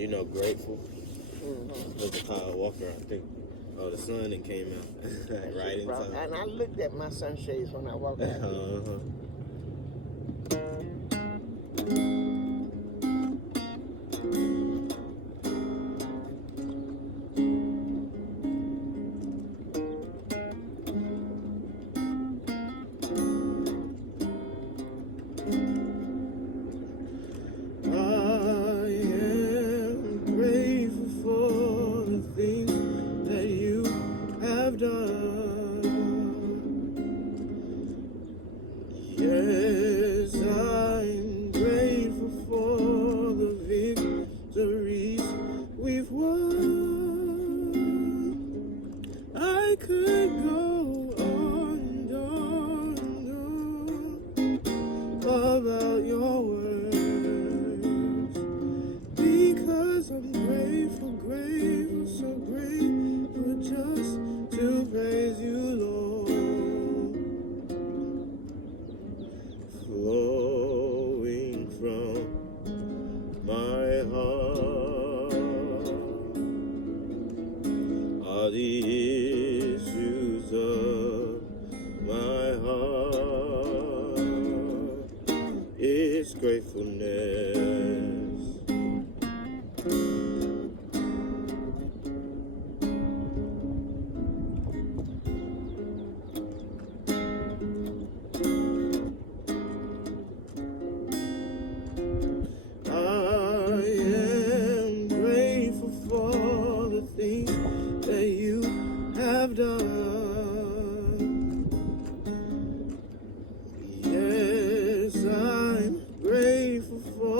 You know, Grateful. Mm-hmm. Was a Kyle Walker, I think. Oh, the sun and came out right in time. And I looked at my sunshades when I walked out. Yes, I'm grateful for the victories we've won. I could go on about your words, because I'm grateful, so grateful just to praise you, Lord. Flowing from my heart are the issues of my heart. It's gratefulness. Have done. Yes, I'm grateful for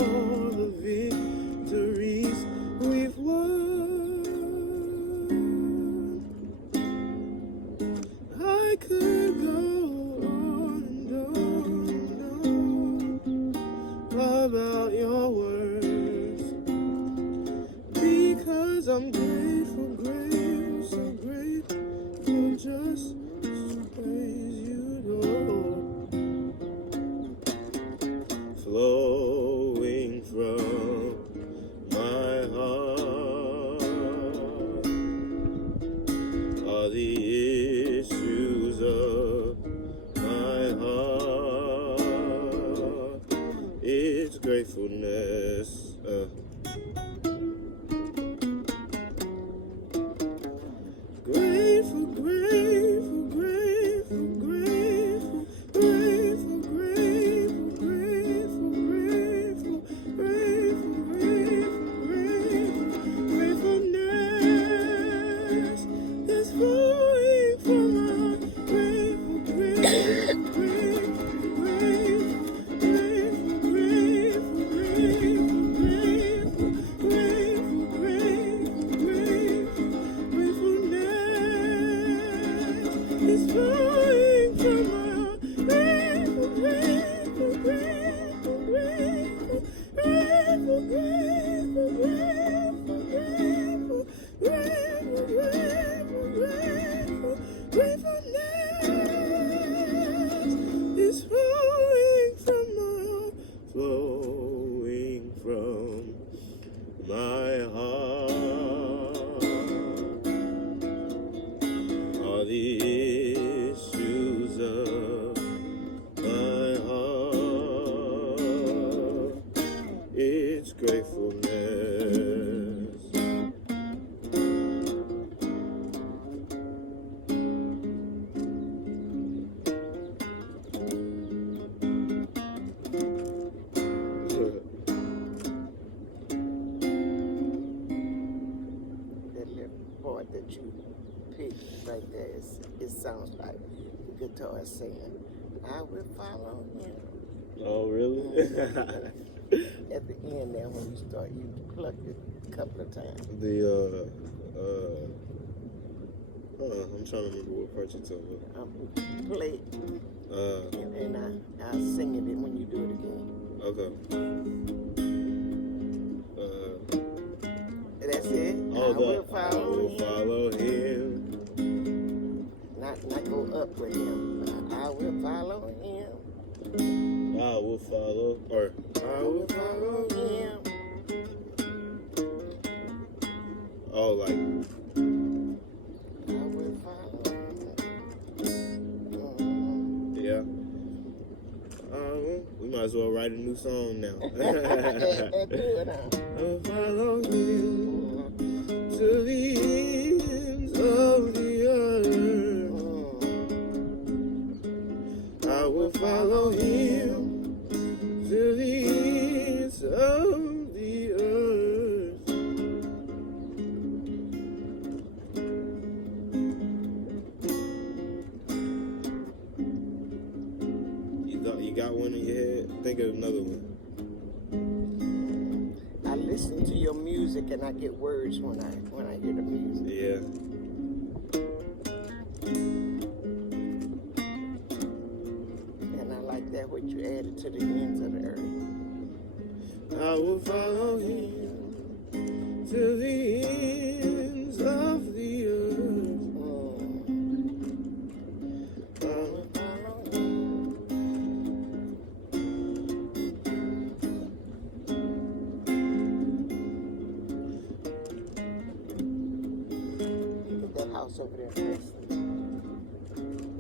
the victories we've won. I could go on about your words, because I'm grateful, so grateful just to praise you, Lord. Flowing from my heart are the issues of my heart. It's gratefulness. Grateful, grateful, grateful, grateful, grateful, grateful, grateful, grateful, grateful, gratefulness is flowing from my heart. Grateful, grateful, it's flowing from my heart. Grateful, grateful, grateful, grateful, grateful, grateful, grateful, grateful, grateful, grateful, gratefulness is flowing from my heart, flowing from my heart. Are the issues of my heart. It's gratefulness. That little part that you picked right there, it sounds like the guitar singing, I will follow him. Oh, really? At the end there, when you start, you plucked it a couple of times. I'm trying to remember what part you told me. Play it. And I'll sing it when you do it again. Okay. That's it. I will follow him. Not go up with him. I will follow him. I will follow him. Oh, like. I will follow. Yeah. We might as well write a new song now. I'll follow him to the ends of the earth. I will follow him to the ends of the earth. You got one in your head? Think of another one. I listen to your music and I get words when I hear the music. Yeah. And I like that what you added to the ends of the earth. I will follow him to the ends of the earth. I will follow him. That house over there,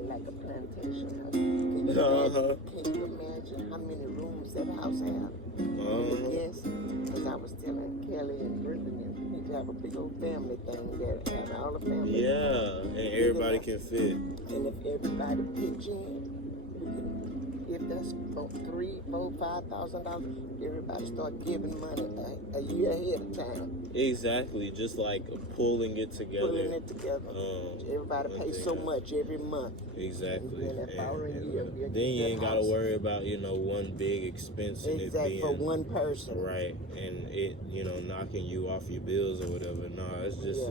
like a plantation house. Can you imagine how many rooms that house have? Yes, because I was telling Kelly and Brendan, you need to have a big old family thing there, and all the family. Yeah, and everybody can fit. And if everybody pitch in, if that's $3,000, $4,000, $5,000, everybody start giving money a year ahead of time. Exactly, just like pulling it together. Pulling it together. Everybody pays so much every month. Exactly. And then that following year, then you ain't got to worry about, one big expense and it being for one person. Right, and it, knocking you off your bills or whatever. No, it's just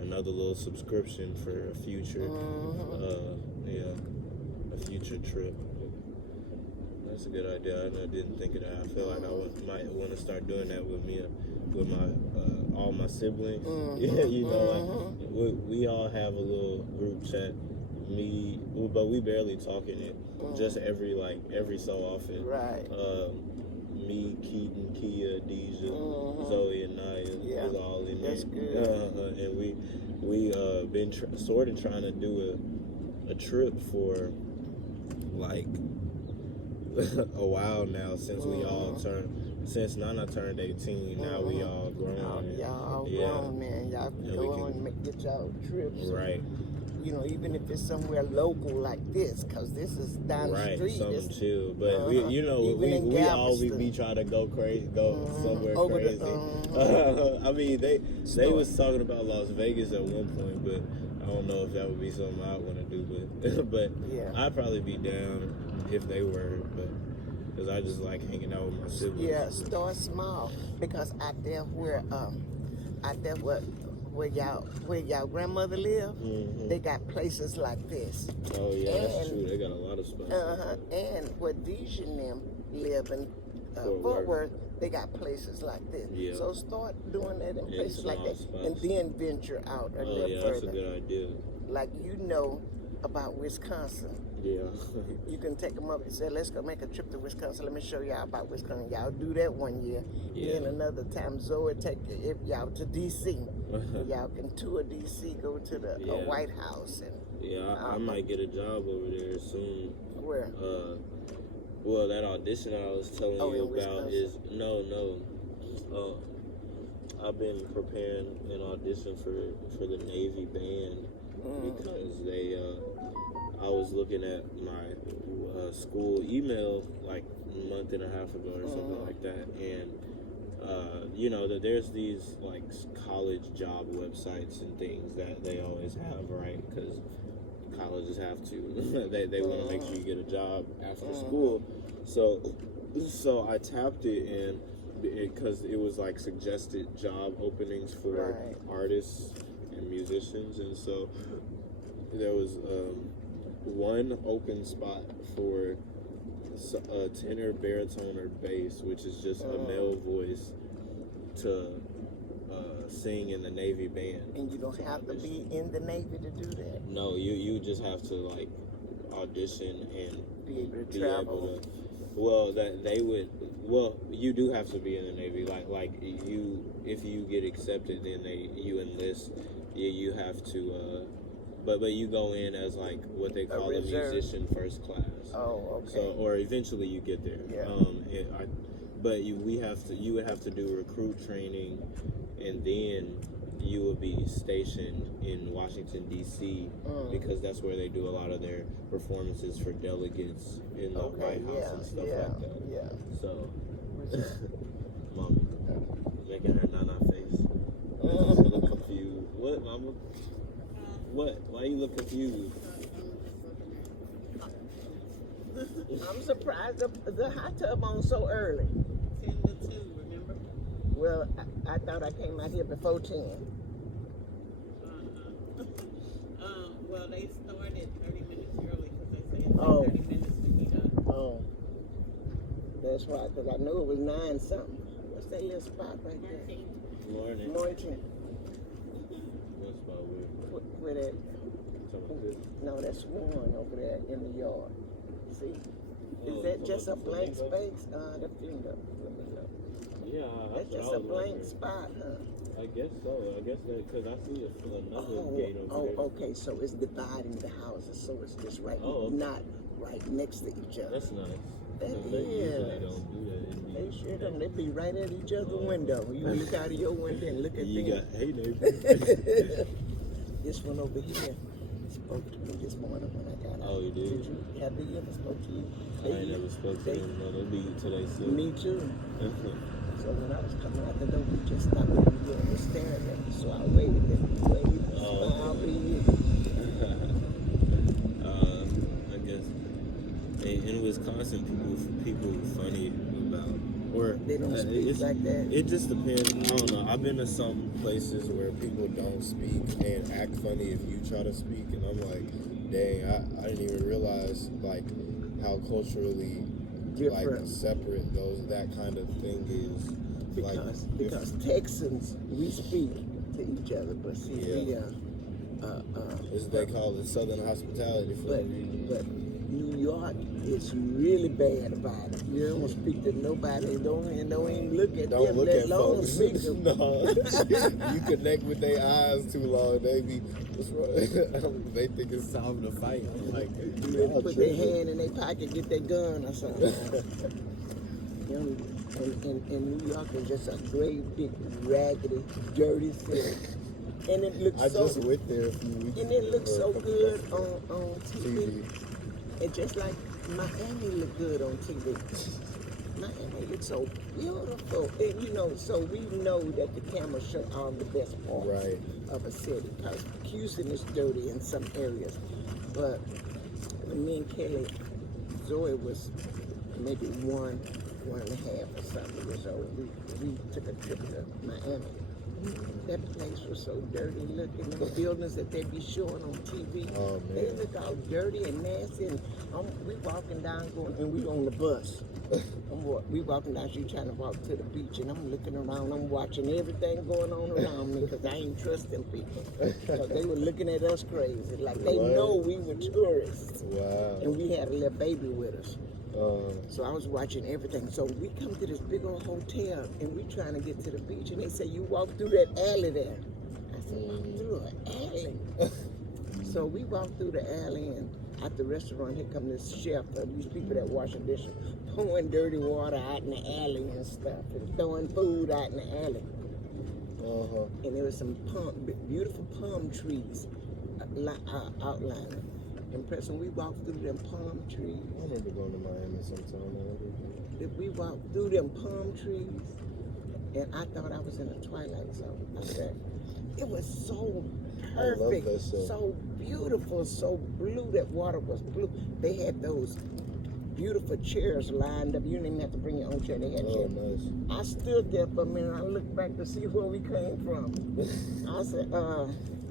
another little subscription for a future, a future trip. That's a good idea. I didn't think of that. I feel like I might want to start doing that with me, with my all my siblings. Yeah, we all have a little group chat. But we barely talk in it. Just every so often. Right. Me, Keaton, Kia, Deja, Zoe, and Naya is all in there. That's good. And we been sort of trying to do a trip for like a while now since we all since Nana turned 18. Now we all grown. Y'all grown, man. Y'all can go on and get y'all trips. Right. Even if it's somewhere local like this, because this is down the street. Right, something chill. But we always be trying to go crazy, somewhere crazy. I mean, they was talking about Las Vegas at one point, but I don't know if that would be something I want to do. But I'd probably be down if they were, but because I just like hanging out with my siblings. Yeah, start small, because out there where y'all grandmother live, they got places like this. Oh yeah, that's true. They got a lot of spots. And where Deja and them live in Fort Worth, they got places like this. Yeah. So start doing that in places like that, and then venture out a little further. That's a good idea. Like about Wisconsin. Yeah. You can take them up and say, let's go make a trip to Wisconsin. Let me show y'all about Wisconsin. Y'all do that one year. Yeah. Then another time, Zoe take y'all to D.C. Y'all can tour D.C., go to the White House. I might get a job over there soon. Where? Well, that audition I was telling you about is, no. I've been preparing an audition for the Navy band because I was looking at my school email like a month and a half ago or something like that, and that there's these like college job websites and things that they always have, right? Because colleges have to they want to make sure you get a job after school. So I tapped it, and because it was like suggested job openings for artists and musicians, and so there was one open spot for a tenor, baritone, or bass, which is just a male voice to sing in the Navy band. And you don't have to be in the Navy to do that. No, you just have to like audition and be able to travel. Well, that they would well, you do have to be in the Navy. Like you, if you get accepted, then you enlist. You have to. But you go in as like what they call a musician first class. Oh, okay. So or eventually you get there. Yeah. You would have to do recruit training, and then you would be stationed in Washington D.C. Because that's where they do a lot of their performances for delegates in the White House and stuff like that. Yeah. So, Mama, making her nana face. She look confused. What, Mama? What? Why you look confused? I'm surprised the hot tub on so early. 10 to 2, remember? Well, I thought I came out here before 10. Well, they started 30 minutes early because they say it's 30 minutes to be done. Oh. That's right, because I knew it was 9 something. What's that little spot right there? Morning. Morning. What spot Where that? we're? No, that's one over there in the yard. See? Is that just a blank space? The finger. Let me look. Yeah, That's just a blank spot, huh? I guess so. I guess that because I see another gate over there. Okay. So it's dividing the houses, so it's just right, okay. Not right next to each other. That's nice. That They is. usually don't do that. They sure don't. They be right at each other's window. You look out of your window and look at them. Hey neighbor. This one over here spoke to me this morning when I got out. Oh, you did? Have they ever spoke to you? I ain't never spoke to them. No, they be till they sleep. Me too. So when I was coming out the door, we just stopped and we were staring at me. So I waited and waited. I'll be here. I guess in Wisconsin, people funny about, or they don't speak like that. It just depends. I don't know. I've been to some places where people don't speak and act funny if you try to speak, and I'm like, dang, I didn't even realize like how culturally different, like separate that kind of thing is. Because Texans, we speak to each other, but see, they call it Southern hospitality. But New York is really bad about it. You don't speak to nobody. Don't even look at them. Look at folks. Speak them. No, you connect with their eyes too long. They be, what's wrong? They think it's time to fight. I'm like, put their hand in their pocket, get their gun or something. And New York is just a great, big, raggedy, dirty city. And it looks I just went there a few weeks and it looks so good on TV. And just like Miami look good on TV. Miami looks so beautiful. And so we know that the cameras show all the best parts of a city. Because Houston is dirty in some areas. But when me and Kelly, Zoe was maybe 1.5 or something years old, we took a trip to Miami. That place was so dirty looking. The buildings that they be showing on TV, they look all dirty and nasty. And we walking down and we on the bus. We walking down the street trying to walk to the beach, and I'm looking around. I'm watching everything going on around me because I ain't trusting people. Because they were looking at us crazy, like they know we were tourists. Wow. And we had a little baby with us. So I was watching everything. So we come to this big old hotel, and we trying to get to the beach, and they say, you walk through that alley there. I said, walk through an alley? So we walked through the alley, and at the restaurant, here come this chef, these people that wash the dishes, pouring dirty water out in the alley and stuff, and throwing food out in the alley. And there was some beautiful palm trees outlining. And Preston, we walked through them palm trees. I remember going to Miami sometime. We walked through them palm trees, and I thought I was in a Twilight Zone. I said, it was so perfect, so beautiful, so blue. That water was blue. They had those beautiful chairs lined up. You didn't even have to bring your own chair. They had chairs. Nice. I stood there for a minute. I looked back to see where we came from. I said,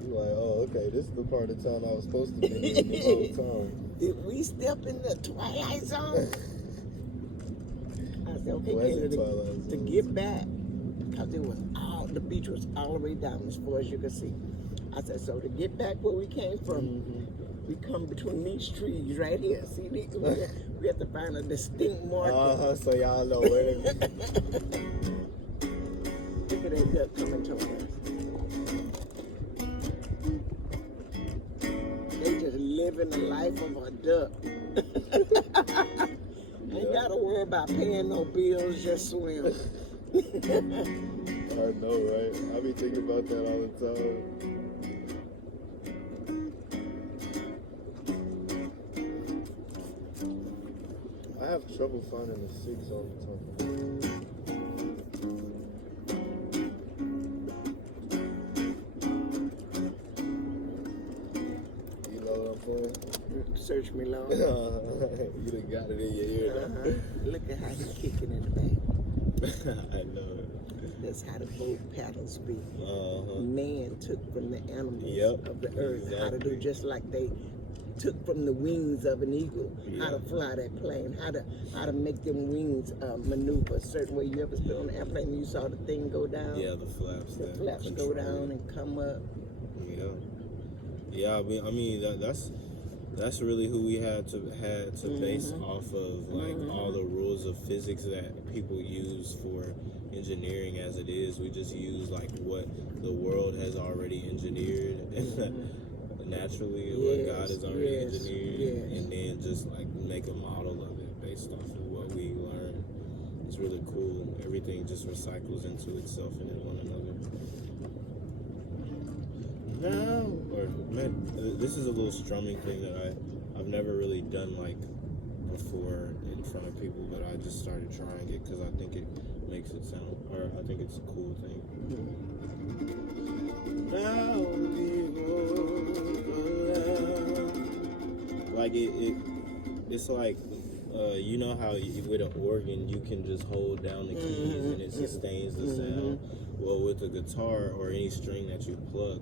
You're like, oh, okay, this is the part of town I was supposed to be in the whole time. Did we step in the Twilight Zone? I said, okay, Kelly, to get back, because the beach was all the way down as far as you could see. I said, so to get back where we came from, we come between these trees right here. See, we have to find a distinct marker. So y'all know where to be. Look at that duck coming towards us. They just living the life of a duck. Ain't gotta worry about paying no bills, just swim. I know, right? I be thinking about that all the time. I have trouble finding the 6 all the time. You know what I'm saying? Search me long. You done got it in your ear now. Look at how he's kicking in the back. I know. That's how the boat paddles be. Uh-huh. Man took from the animals Yep, of the earth how to do exactly. just like they took from the wings of an eagle, how to Yeah. fly that plane, how to make them wings maneuver a certain way. You ever stood on an airplane and you saw the thing go down? Yeah, the flaps. The that flaps control go it. down and come up. Yeah. Yeah, I mean that's really who we had to base off of, like all the rules of physics that people use for engineering as it is. We just use like what the world has already engineered naturally, what God has already engineered, and then just like make a model of it based off of what we learn. It's really cool. Everything just recycles into itself and in one another. This is a little strumming thing that I've never really done like before in front of people, but I just started trying it because I think it makes it sound, or I think it's a cool thing. Like it's like you know how with an organ you can just hold down the keys and it sustains the sound. Well, with a guitar or any string that you pluck,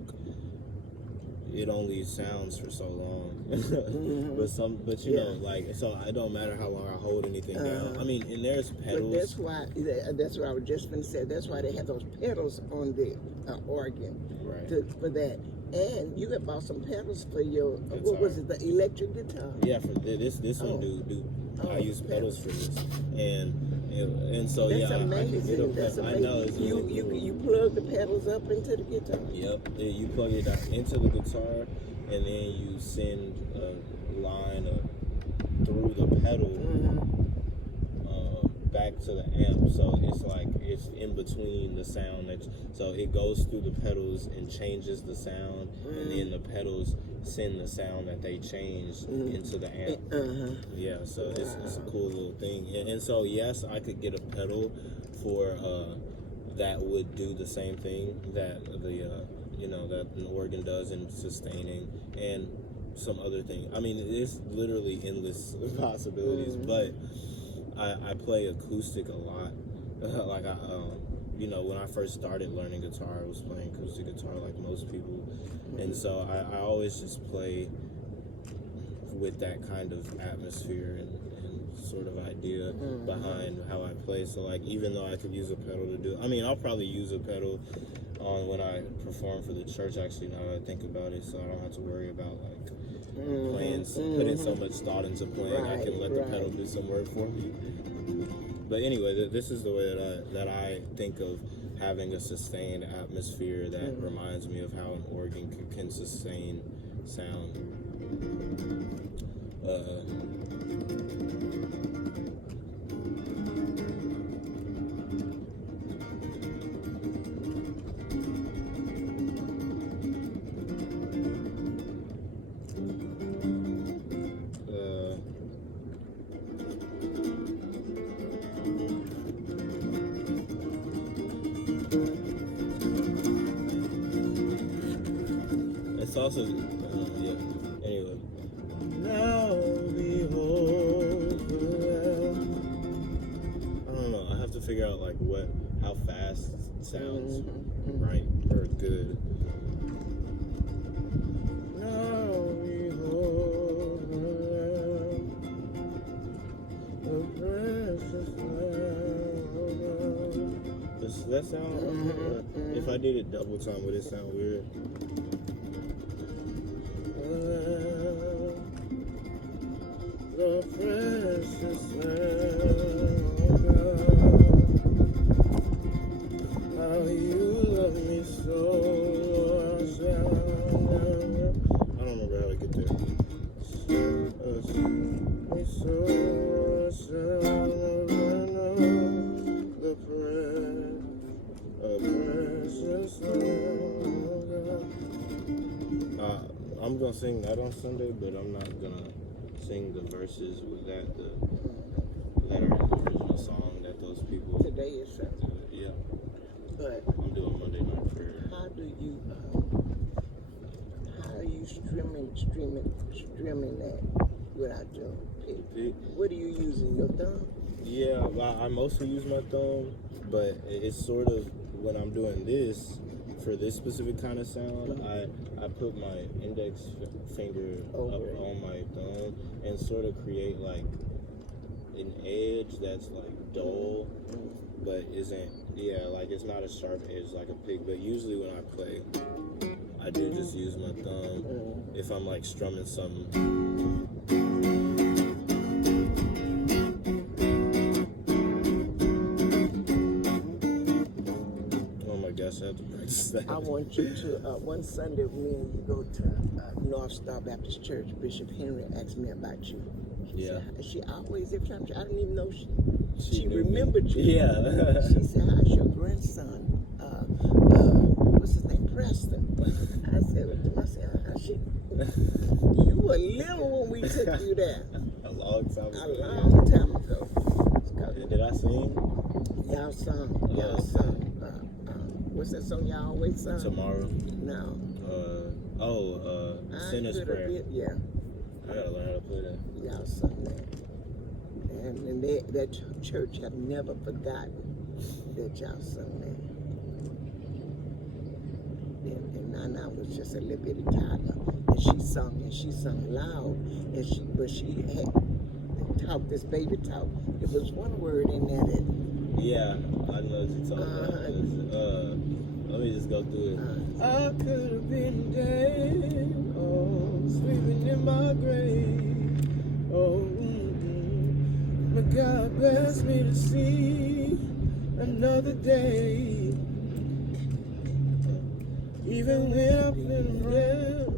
it only sounds for so long. but you know, like, so it don't matter how long I hold anything down. I mean, and there's pedals. But that's what I was just going to say. That's why they have those pedals on the organ, Right. for that. And you have bought some pedals for your what was it, the electric guitar? Yeah, for this one I use pedals for this, and so That's yeah, amazing. I can get a That's pedal. I amazing. know it's really you cool. you plug the pedals up into the guitar. Yep, you plug it into the guitar, and then you send a line through the pedal back to the amp. So it's like it's in between the sound so it goes through the pedals and changes the sound, and then the pedals send the sound that they changed into the amp. Yeah, so it's a cool little thing. And so yes, I could get a pedal for that would do the same thing that that an organ does in sustaining and some other thing. I mean, there's literally endless possibilities, but I play acoustic a lot. Like when I first started learning guitar, I was playing acoustic guitar like most people, and so I always just play with that kind of atmosphere and sort of idea behind how I play. So like, even though I could use a pedal to do, I mean, I'll probably use a pedal on when I perform for the church, actually, now that I think about it, so I don't have to worry about like putting so much thought into playing. I can let the pedal do some work for me. But anyway, this is the way that I think of having a sustained atmosphere that reminds me of how an organ can sustain sound. It's also, anyway. Now behold the Lamb. I don't know, I have to figure out like how fast it sounds right or good. Now behold the Lamb, the precious Lamb. Does that sound, if I did it double time, would it sound weird? the precious Lamb of God. How you love me so, I shall never. I don't remember how to get there. Me so, I shall never know the precious Lamb of God. I'm gonna sing that on Sunday, but I'm not gonna sing the verses with that are in the original song that those people. Today is Sunday. Yeah. But I'm doing Monday night prayer. how are you streaming that without your pick? What are you using, your thumb? Yeah, I mostly use my thumb, but it's sort of when I'm doing this for this specific kind of sound, I put my index finger up on my thumb and sort of create like an edge that's like dull, but isn't like it's not a sharp edge like a pick. But usually when I play, I do just use my thumb if I'm like strumming something. I have to practice that. I want you to, one Sunday, me and you go to North Star Baptist Church. Bishop Henry asked me about you. She always, every time, I didn't even know she remembered you. Yeah. She said, how's your grandson? What's his name? Preston. I said, you were little when we took you there. A long time ago. A long time ago. Did I sing? Y'all sung. What's that song y'all always sung? Tomorrow. No. Sinner's Prayer. Yeah. I gotta learn how to play that. Y'all sung that. And that church have never forgotten that y'all sung that. And Nana was just a little bitty toddler. And she sung loud. But she had talk, this baby talk. There was one word in there that. Yeah, I know what you're talking about. Let me just go through it. I could have been dead, sleeping in my grave. But God blessed me to see another day. Even when I've been dead,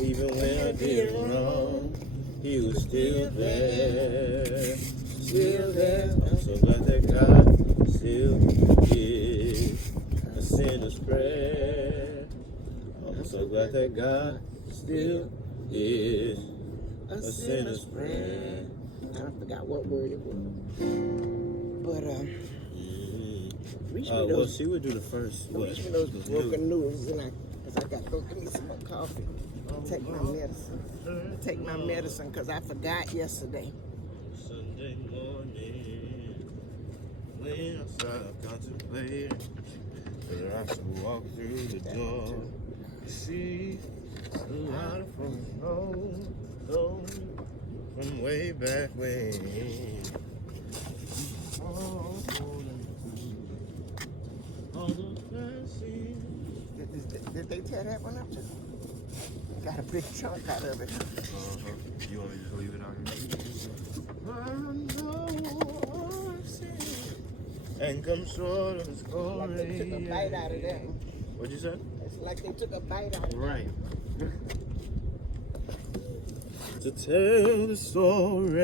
even when I did wrong, He was still there. Still there. I'm so glad that God still is a sinner's prayer. I'm so glad that God still is a sinner's prayer. I forgot what word it was. But well, she would do the first. Reach me those broken news, and cause I got to go get me some more coffee. Take my medicine, cause I forgot yesterday. Sunday morning, when I started contemplating whether I should walk through the door, you see a lot from home, from way back when. All those fancy. Did they tear that one up too? Got a big chunk out of it. You want me to just leave it out here? And come short of his glory. Like they took a bite out of that. What'd you say? It's like they took a bite out of it. Right. To tell the story,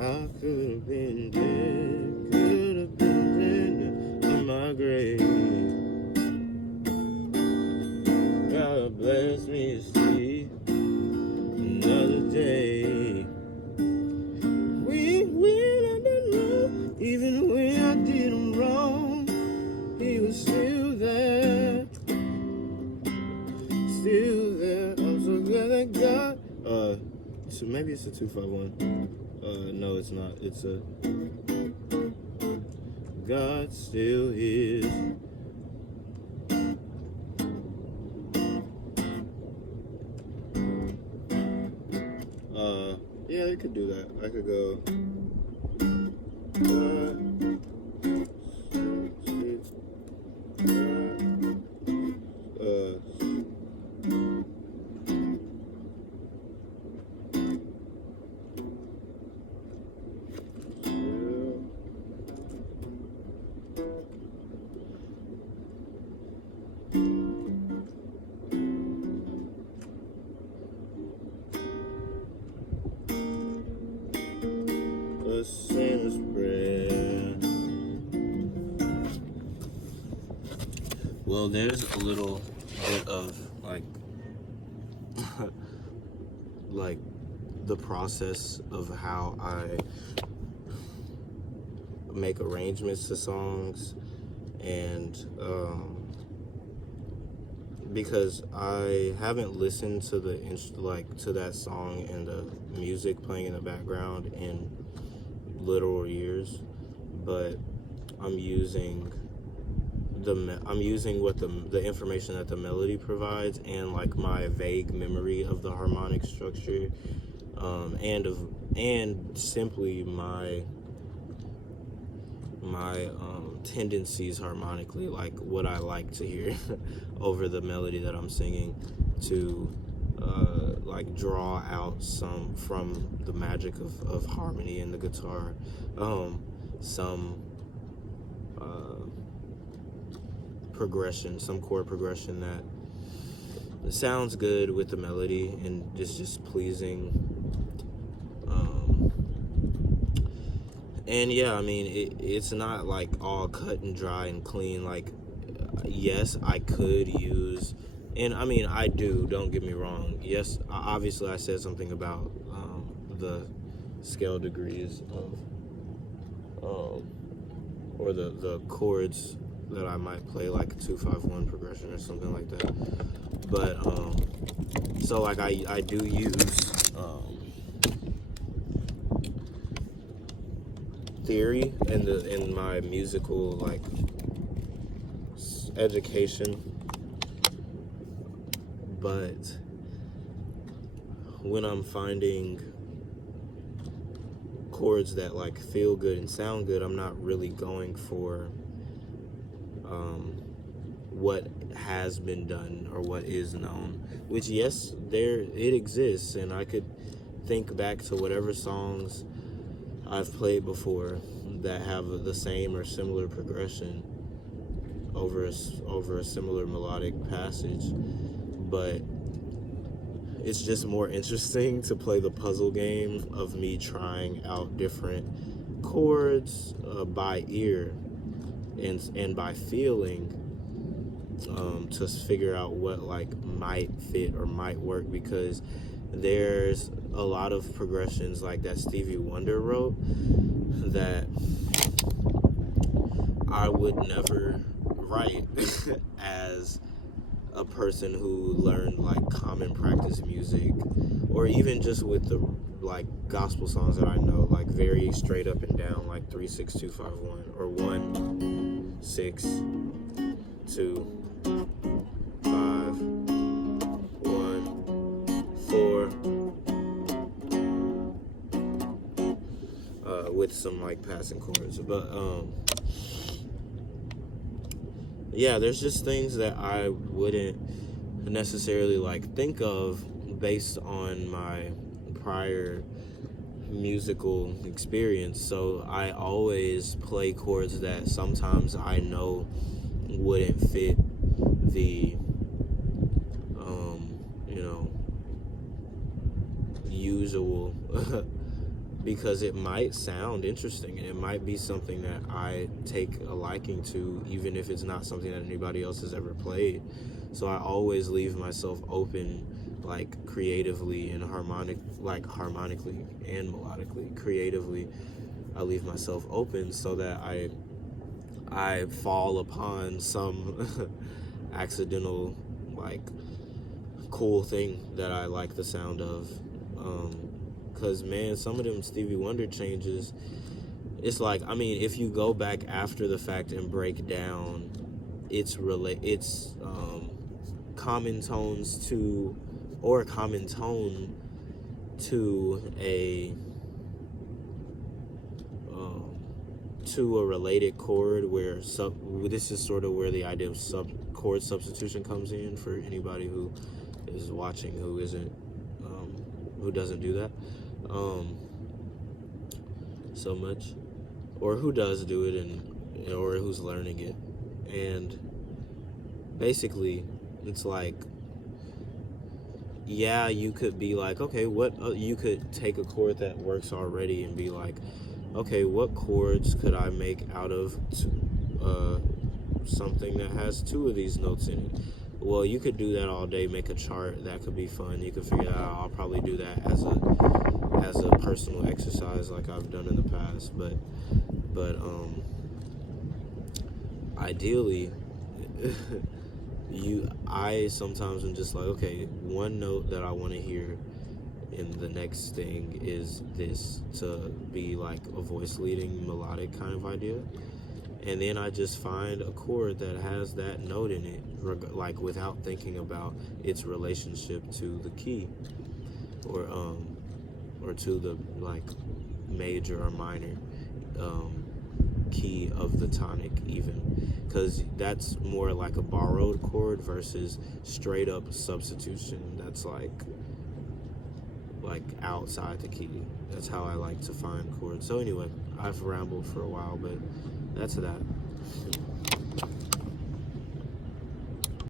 I could have been dead, in my grave. God bless me to see another day. When I did wrong, even when I did wrong, He was still there. Still there. I'm so glad that God. So maybe it's a 251. No, it's not. It's a. God still is. Yeah, you could do that. I could go. A sinner's prayer. Well, there's a little bit of like the process of how I make arrangements to songs, and because I haven't listened to to that song and the music playing in the background in literal years, but I'm using what the information that the melody provides, and like my vague memory of the harmonic structure, and simply my tendencies harmonically, like what I like to hear over the melody that I'm singing, to like draw out some from the magic of harmony in the guitar, some progression, some chord progression that sounds good with the melody and is just pleasing. And yeah, I mean, it's not like all cut and dry and clean. Like, yes, I could use, and I mean, I do, don't get me wrong. Yes, obviously I said something about the scale degrees of, or the chords that I might play, like a 2-5-1 progression or something like that. But, so like I do use, theory in my musical like education, but when I'm finding chords that like feel good and sound good, I'm not really going for what has been done or what is known, which yes, it exists, and I could think back to whatever songs I've played before that have the same or similar progression over a similar melodic passage, but it's just more interesting to play the puzzle game of me trying out different chords by ear and by feeling, to figure out what like might fit or might work, because there's a lot of progressions like that Stevie Wonder wrote that I would never write as a person who learned like common practice music, or even just with the like gospel songs that I know, like very straight up and down, like 3-6-2-5-1 or 1-6-2-5-1-4, with some like passing chords. But yeah, there's just things that I wouldn't necessarily like think of based on my prior musical experience. So I always play chords that sometimes I know wouldn't fit the usual because it might sound interesting and it might be something that I take a liking to, even if it's not something that anybody else has ever played. So I always leave myself open, like creatively and harmonically and melodically. Creatively, I leave myself open so that I fall upon some accidental like cool thing that I like the sound of. Cause man, some of them Stevie Wonder changes, it's like, I mean, if you go back after the fact and break down it's common tones to, or a common tone to a related chord, where this is sort of where the idea of chord substitution comes in for anybody who is watching who doesn't do that so much, or who does do it or who's learning it. And basically, it's like, yeah, you could be like, okay, you could take a chord that works already and be like, okay, what chords could I make out of something that has 2 of these notes in it? Well, you could do that all day, make a chart. That could be fun. You could figure that out. I'll probably do that as a personal exercise like I've done in the past. But ideally, I sometimes am just like, okay, one note that I want to hear in the next thing is this, to be like a voice leading melodic kind of idea. And then I just find a chord that has that note in it, like without thinking about its relationship to the key, or to the like major or minor key of the tonic, even, because that's more like a borrowed chord versus straight up substitution. That's like outside the key. That's how I like to find chords. So anyway, I've rambled for a while, but that's that.